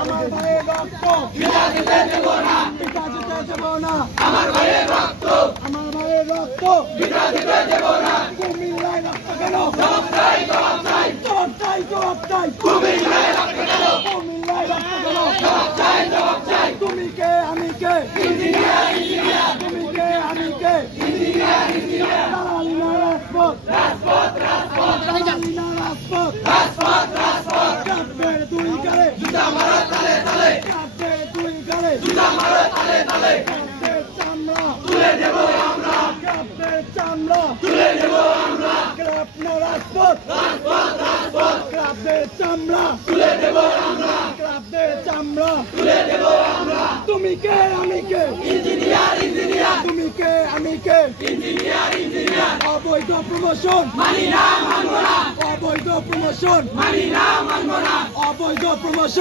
আমার ভাইয়ের রক্ত পিতা দিতে দেব না, পিতা দিতে দেব না, আমার ভাইয়ের রক্ত আমার ভাইয়ের রক্ত পিতা দিতে দেব না। কুমিল্লায় রক্ত কেন? জবাব চাই, জবাব চাই, জবাব চাই, জবাব চাই, কুমিল্লায় রক্ত কেন? কুমিল্লায় রক্ত কেন? জবাব চাই, জবাব চাই, তুমি কে আমি কে? ইঞ্জিনিয়ার, ইঞ্জিনিয়ার, তুমি কে আমি কে? ইঞ্জিনিয়ার, ইঞ্জিনিয়ার, দালালি না রাজপথ, রাজপথ, রাজপথ, দালালি না রাজপথ, রাজপথ, রাজপথ, কাঁপবে দুই গালে, জুতা মারো তালে তালে, কাঁপবে দুই গালে, জুতা মারো তালে তালে, কাঁপবে চামড়া, তুলে দেব আমরা, কাঁপবে চামড়া, তুলে দেব আমরা, কাঁপনা রাজপথ, রাজপথ, রাজপথ, কাঁপবে চামড়া, তুলে দেব আমরা, কাঁপবে চামড়া। তুলে দেব আমরা। তুমি কে আমি কে? ইঞ্জিনিয়ার, ইঞ্জিনিয়ার, তুমি কে আমি কে? ইঞ্জিনিয়ার, ইঞ্জিনিয়ার, অবৈধ প্রমোশন, মানি না, মানব না, অবৈধ প্রমোশন, মানি না, মানব না। অবৈধ প্রমোশন।